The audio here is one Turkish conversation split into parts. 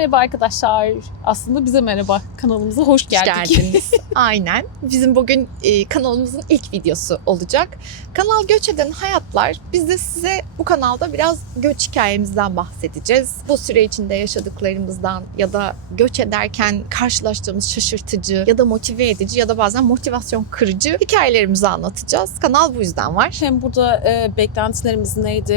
Merhaba arkadaşlar. Aslında bize merhaba. Kanalımıza hoş geldik. geldiniz. Aynen. Bizim bugün e, kanalımızın ilk videosu olacak. Kanal Göç Eden Hayatlar. Biz de size bu kanalda biraz göç hikayemizden bahsedeceğiz. Bu süre içinde yaşadıklarımızdan ya da göç ederken karşılaştığımız şaşırtıcı ya da motive edici ya da bazen motivasyon kırıcı hikayelerimizi anlatacağız. Kanal bu yüzden var. Hem burada e, beklentilerimiz neydi,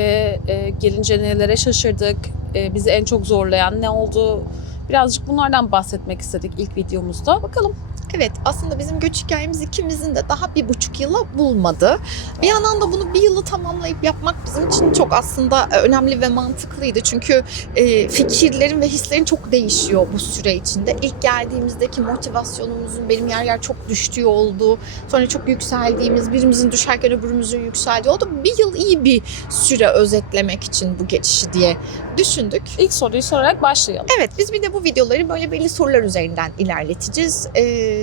e, gelince nelere şaşırdık, e, bizi en çok zorlayan ne oldu? Birazcık bunlardan bahsetmek istedik ilk videomuzda. Bakalım. Evet aslında bizim göç hikayemiz ikimizin de daha bir buçuk yıla bulmadı. Bir yandan da bunu bir yılı tamamlayıp yapmak bizim için çok aslında önemli ve mantıklıydı. Çünkü e, fikirlerin ve hislerin çok değişiyor bu süre içinde. İlk geldiğimizdeki motivasyonumuzun benim yer yer çok düştüğü oldu. Sonra çok yükseldiğimiz, birimizin düşerken öbürümüzün yükseldiği oldu. Bir yıl iyi bir süre özetlemek için bu geçişi diye düşündük. İlk soruyu sorarak başlayalım. Evet biz bir de bu videoları böyle belli sorular üzerinden ilerleteceğiz. Ee,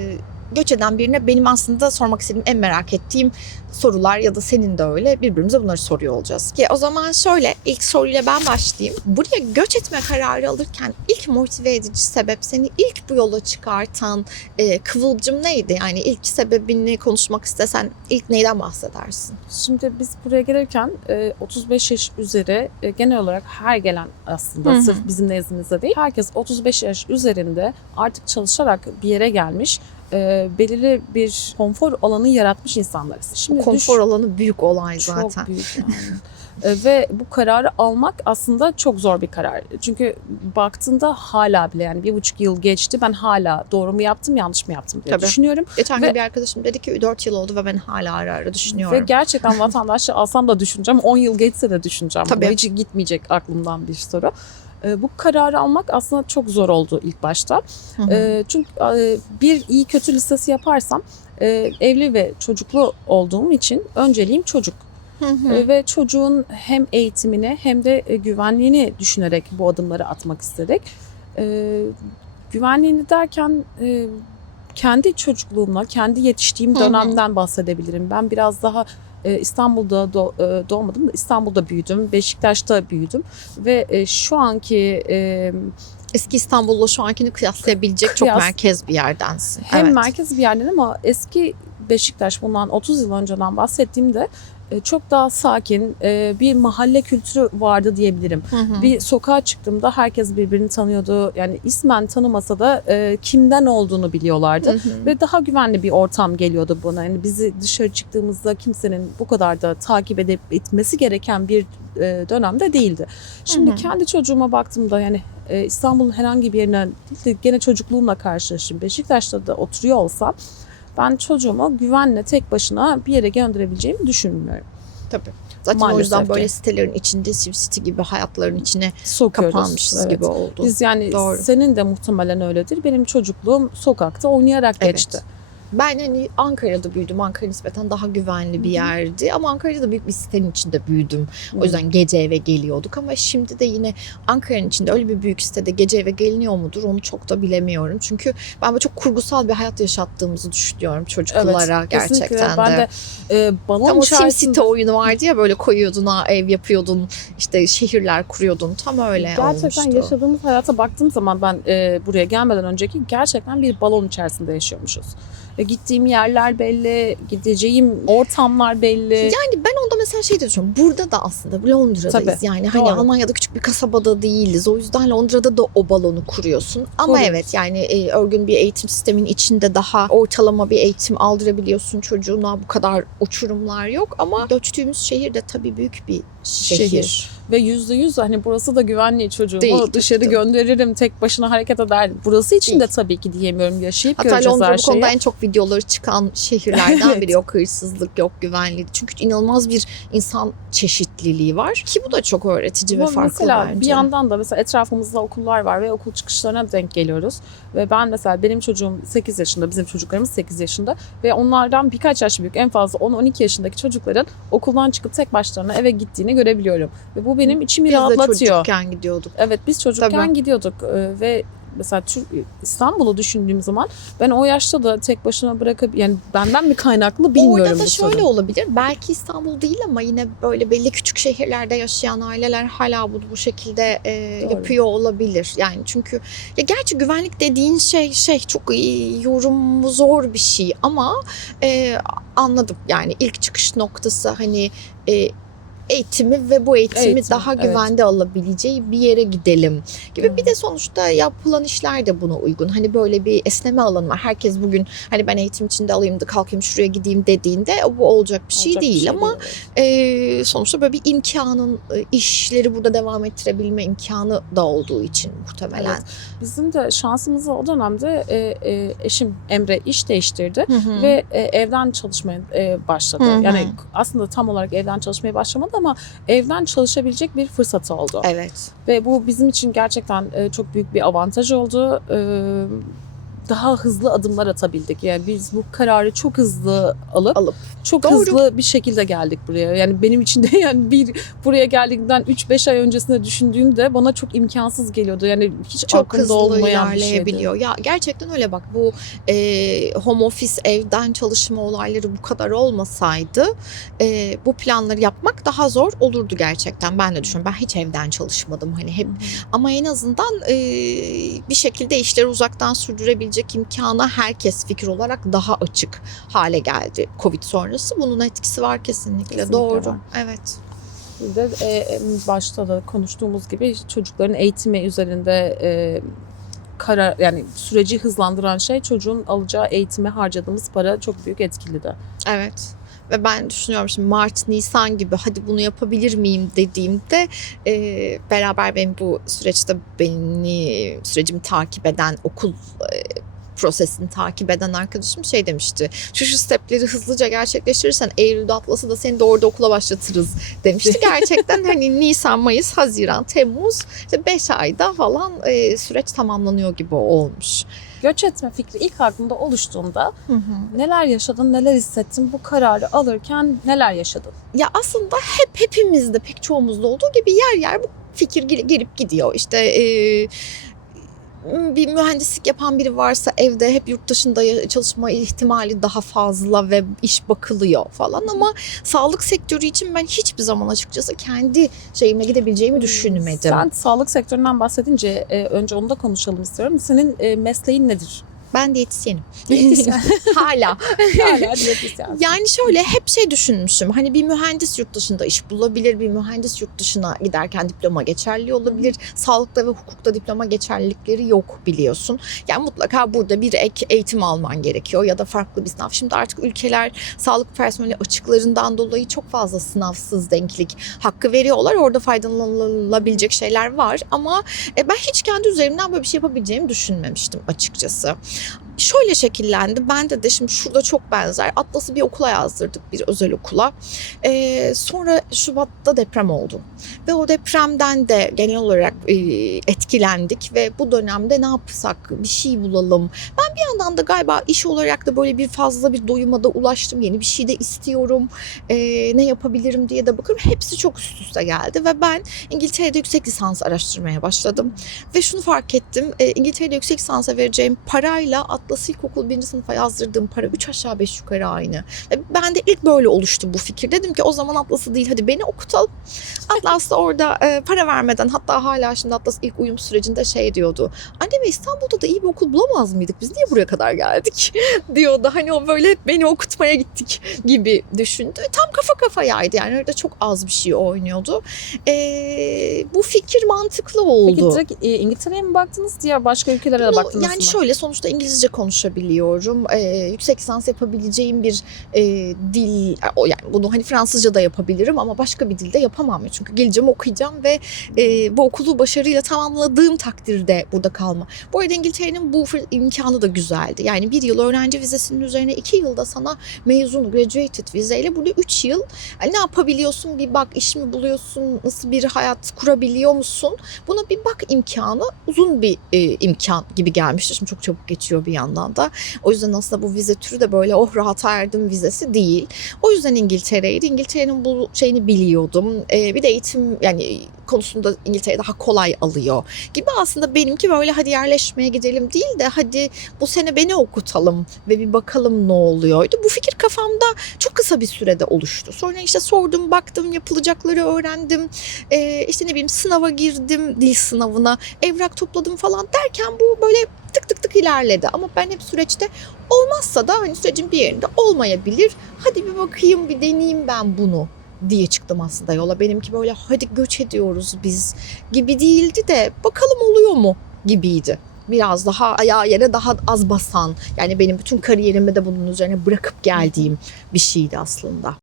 göç eden birine benim aslında sormak istediğim en merak ettiğim sorular ya da senin de öyle birbirimize bunları soruyor olacağız. Ki o zaman şöyle ilk soruyla ben başlayayım. Buraya göç etme kararı alırken ilk motive edici sebep seni ilk bu yola çıkartan e, kıvılcım neydi? Yani ilk sebebini konuşmak istesen ilk neyden bahsedersin? Şimdi biz buraya gelirken e, 35 yaş üzeri e, genel olarak her gelen aslında Hı hı. sırf bizim nezdimizde değil. Herkes 35 yaş üzerinde artık çalışarak bir yere gelmiş. E, belirli bir konfor alanı yaratmış insanlarız. Şimdi Konfor düş- alanı büyük olay zaten. Çok büyük yani. E, Ve bu kararı almak aslında çok zor bir karar. Çünkü baktığında hala bile yani bir buçuk yıl geçti. Ben hala doğru mu yaptım yanlış mı yaptım diye Tabii. düşünüyorum. Geçen Ve- bir arkadaşım dedi ki 4 yıl oldu ve ben hala ara ara düşünüyorum. Ve gerçekten vatandaşlığı alsam da düşüneceğim. 10 yıl geçse de düşüneceğim. Tabii. Tabii. Hiç gitmeyecek aklımdan bir soru. E, Bu kararı almak aslında çok zor oldu ilk başta. Hı hı. E, Çünkü e, bir iyi kötü listesi yaparsam e, evli ve çocuklu olduğum için önceliğim çocuk. Hı hı. E, Ve çocuğun hem eğitimini hem de e, güvenliğini düşünerek bu adımları atmak istedik. E, güvenliğini derken e, kendi çocukluğumla, kendi yetiştiğim dönemden bahsedebilirim. Ben biraz daha e, İstanbul'da do- e, doğmadım da İstanbul'da büyüdüm, Beşiktaş'ta büyüdüm ve e, şu anki e, Eski İstanbul'la şu ankini kıyaslayabilecek çok Kıyas- merkez bir yerdensin. hem evet. merkez bir yerden ama eski Beşiktaş bundan 30 yıl önceden bahsettiğimde e, çok daha sakin e, bir mahalle kültürü vardı diyebilirim. Hı hı. Bir sokağa çıktığımda herkes birbirini tanıyordu. Yani ismen tanımasa da e, kimden olduğunu biliyorlardı. Hı hı. Ve daha güvenli bir ortam geliyordu buna. Yani bizi dışarı çıktığımızda kimsenin bu kadar da takip edip etmesi gereken bir dönemde değildi. Şimdi Hı hı. kendi çocuğuma baktığımda yani İstanbul'un herhangi bir yerine gene çocukluğumla karşılaştım. Beşiktaş'ta da oturuyor olsam ben çocuğumu güvenle tek başına bir yere gönderebileceğimi düşünmüyorum. Tabii. Zaten o Maalesef yüzden ki. böyle sitelerin içinde SimCity gibi hayatların içine Sokuyoruz. kapanmışız Evet. gibi oldu. Biz yani Doğru. senin de muhtemelen öyledir. Benim çocukluğum sokakta oynayarak Evet. geçti. Ben hani Ankara'da büyüdüm. Ankara nispeten daha güvenli bir yerdi. Ama Ankara'da da büyük bir sitenin içinde büyüdüm. O yüzden gece eve geliyorduk. Ama şimdi de yine Ankara'nın içinde öyle bir büyük sitede gece eve geliniyor mudur onu çok da bilemiyorum. Çünkü ben böyle çok kurgusal bir hayat yaşattığımızı düşünüyorum çocuklara kesinlikle. gerçekten Ben de. de e, balon Tam o içerisinde- SimCity oyunu vardı ya böyle koyuyordun ev yapıyordun işte şehirler kuruyordun tam öyle Gerçekten olmuştu. yaşadığımız hayata baktığım zaman ben e, buraya gelmeden önceki gerçekten bir balon içerisinde yaşıyormuşuz. Gittiğim yerler belli, gideceğim ortamlar belli. Yani ben onda mesela şey de düşünüyorum. Burada da aslında Londra'dayız. Tabii, yani hani doğru. Almanya'da küçük bir kasabada değiliz. O yüzden Londra'da da o balonu kuruyorsun. Ama Kuruyoruz. evet yani e, örgün bir eğitim sistemin içinde daha ortalama bir eğitim aldırabiliyorsun çocuğuna. Bu kadar uçurumlar yok. Ama göçtüğümüz şehir de tabii büyük bir şehir. Şehir. Ve yüzde yüz hani burası da güvenli çocuğumu Değil, dışarı tabii. gönderirim tek başına hareket eder. Burası için Değil. de tabii ki diyemiyorum yaşayıp Hatta göreceğiz Londra her bu konuda şeyi. en çok videoları çıkan şehirlerden Evet. biri. Yok hırsızlık, yok güvenlik. Çünkü inanılmaz bir insan çeşitliliği var. Ki bu da çok öğretici ve Ama farklı mesela bence. bir yandan da mesela etrafımızda okullar var ve okul çıkışlarına denk geliyoruz. Ve ben mesela benim çocuğum 8 yaşında, bizim çocuklarımız 8 yaşında ve onlardan birkaç yaş büyük en fazla 10-12 yaşındaki çocukların okuldan çıkıp tek başlarına eve gittiğini görebiliyorum. Ve bu benim içimi Biz de rahatlatıyor. çocukken gidiyorduk. Evet biz çocukken Tabii. gidiyorduk ve mesela Türk, İstanbul'u düşündüğüm zaman ben o yaşta da tek başına bırakıp yani benden mi kaynaklı bilmiyorum Orada da şöyle sorun. olabilir. Belki İstanbul değil ama yine böyle belli küçük şehirlerde yaşayan aileler hala bu bu şekilde e, Doğru. yapıyor olabilir. Yani çünkü ya gerçi güvenlik dediğin şey şey çok iyi, yorumu zor bir şey ama e, anladım. Yani ilk çıkış noktası hani e, eğitimi ve bu eğitimi Eğitim, daha güvende alabileceği bir yere gidelim gibi. Bir Evet. de sonuçta yapılan işler de buna uygun. Hani böyle bir esneme alanı var. Herkes bugün hani ben eğitim içinde alayım da kalkayım şuraya gideyim dediğinde bu olacak bir şey Olacak bir değil şey ama değil, e, sonuçta böyle bir imkanın e, işleri burada devam ettirebilme imkanı da olduğu için muhtemelen. Evet. Bizim de şansımız o dönemde e, e, eşim Emre iş değiştirdi Hı hı. ve e, evden çalışmaya e, başladı. Hı hı. Yani aslında tam olarak evden çalışmaya başlamadı ama evden çalışabilecek bir fırsatı oldu. evet. Ve bu bizim için gerçekten e, çok büyük bir avantaj oldu. E, daha hızlı adımlar atabildik. Yani biz bu kararı çok hızlı alıp, Alıp. çok Doğru. hızlı bir şekilde geldik buraya. Yani benim için de yani bir buraya geldikten 3-5 ay öncesine düşündüğümde bana çok imkansız geliyordu. Yani hiç çok aklımda hızlı olmayan bir şeydi. Ya gerçekten öyle bak bu e, home office evden çalışma olayları bu kadar olmasaydı e, bu planları yapmak daha zor olurdu gerçekten. Ben de düşünüyorum. Ben hiç evden çalışmadım hani hep ama en azından e, bir şekilde işleri uzaktan sürdürebilecek imkana herkes fikir olarak daha açık hale geldi Covid sonrası. Bunun etkisi var kesinlikle. Kesinlikle Doğru. var. Evet. Bir de e, başta da konuştuğumuz gibi çocukların eğitimi üzerinde e, karar yani süreci hızlandıran şey çocuğun alacağı eğitime harcadığımız para çok büyük etkili de. Evet. Ve ben düşünüyorum şimdi Mart, Nisan gibi hadi bunu yapabilir miyim dediğimde e, beraber benim bu süreçte beni sürecimi takip eden okul e, prosesini takip eden arkadaşım şey demişti. Şu şu stepleri hızlıca gerçekleştirirsen Eylül'de Atlas'ı da seni de orada okula başlatırız demişti. Gerçekten hani Nisan, Mayıs, Haziran, Temmuz işte 5 ayda falan e, süreç tamamlanıyor gibi olmuş. Göç etme fikri ilk aklında oluştuğunda neler yaşadın, neler hissettin bu kararı alırken neler yaşadın? ya aslında hep hepimizde pek çoğumuzda olduğu gibi yer yer bu fikir gel- gelip gidiyor. İşte e, bir mühendislik yapan biri varsa evde hep yurt dışında çalışma ihtimali daha fazla ve iş bakılıyor falan ama sağlık sektörü için ben hiçbir zaman açıkçası kendi şeyime gidebileceğimi düşünmedim. Sen sağlık sektöründen bahsedince e, önce onu da konuşalım istiyorum. Senin e, mesleğin nedir? Ben diyetisyenim. Diyetisyen. Hala. Hala diyetisyen. Yani şöyle hep şey düşünmüşüm. Hani bir mühendis yurt dışında iş bulabilir. Bir mühendis yurt dışına giderken diploma geçerli olabilir. Sağlıkta ve hukukta diploma geçerlilikleri yok biliyorsun. Yani mutlaka burada bir ek eğitim alman gerekiyor ya da farklı bir sınav. Şimdi artık ülkeler sağlık personeli açıklarından dolayı çok fazla sınavsız denklik hakkı veriyorlar. Orada faydalanılabilecek şeyler var ama e, ben hiç kendi üzerimden böyle bir şey yapabileceğimi düşünmemiştim açıkçası şöyle şekillendi. Bende de şimdi şurada çok benzer. Atlas'ı bir okula yazdırdık bir özel okula. Ee, sonra Şubat'ta deprem oldu. Ve o depremden de genel olarak e, etkilendik ve bu dönemde ne yapsak bir şey bulalım. Ben bir yandan da galiba iş olarak da böyle bir fazla bir doyuma da ulaştım. Yeni bir şey de istiyorum. Ee, ne yapabilirim diye de bakıyorum. Hepsi çok üst üste geldi ve ben İngiltere'de yüksek lisans araştırmaya başladım. Ve şunu fark ettim. E, İngiltere'de yüksek lisansa vereceğim parayla Atlas İlkokul 1. sınıfa yazdırdığım para 3 aşağı 5 yukarı aynı. Ben de ilk böyle oluştu bu fikir. Dedim ki o zaman Atlas'ı değil hadi beni okutalım. Atlas da orada e, para vermeden hatta hala şimdi Atlas ilk uyum sürecinde şey diyordu. Anne ve İstanbul'da da iyi bir okul bulamaz mıydık? Biz niye buraya kadar geldik? diyordu. Hani o böyle beni okutmaya gittik gibi düşündü. Tam kafa kafayaydı yani orada çok az bir şey oynuyordu. E, bu fikir mantıklı oldu. Peki direkt e, İngiltere'ye mi baktınız, diğer başka ülkelere de baktınız yani mı? şöyle sonuçta İngilizce konuşabiliyorum. Ee, yüksek lisans yapabileceğim bir e, dil yani bunu hani Fransızca da yapabilirim ama başka bir dilde yapamam ya. Çünkü geleceğim okuyacağım ve e, bu okulu başarıyla tamamladığım takdirde burada kalma. Bu arada İngiltere'nin bu imkanı da güzeldi. Yani bir yıl öğrenci vizesinin üzerine iki yılda sana mezun graduated vizeyle burada üç yıl yani ne yapabiliyorsun bir bak iş mi buluyorsun nasıl bir hayat kurabiliyor musun buna bir bak imkanı uzun bir e, imkan gibi gelmişti. Şimdi çok çabuk geçiyor bir yandan da. O yüzden aslında bu vize türü de böyle oh rahata erdim vizesi değil. O yüzden İngiltere'ydi. İngiltere'nin bu şeyini biliyordum. E, bir de eğitim yani konusunda İngiltere daha kolay alıyor gibi aslında benimki böyle hadi yerleşmeye gidelim değil de hadi bu sene beni okutalım ve bir bakalım ne oluyordu. Bu fikir kafamda çok kısa bir sürede oluştu. Sonra işte sordum, baktım, yapılacakları öğrendim. Ee, işte ne bileyim sınava girdim, dil sınavına, evrak topladım falan derken bu böyle tık tık tık ilerledi. Ama ben hep süreçte olmazsa da hani sürecin bir yerinde olmayabilir. Hadi bir bakayım, bir deneyeyim ben bunu diye çıktım aslında yola. Benimki böyle hadi göç ediyoruz biz gibi değildi de bakalım oluyor mu gibiydi. Biraz daha ayağa yere daha az basan yani benim bütün kariyerimi de bunun üzerine bırakıp geldiğim bir şeydi aslında.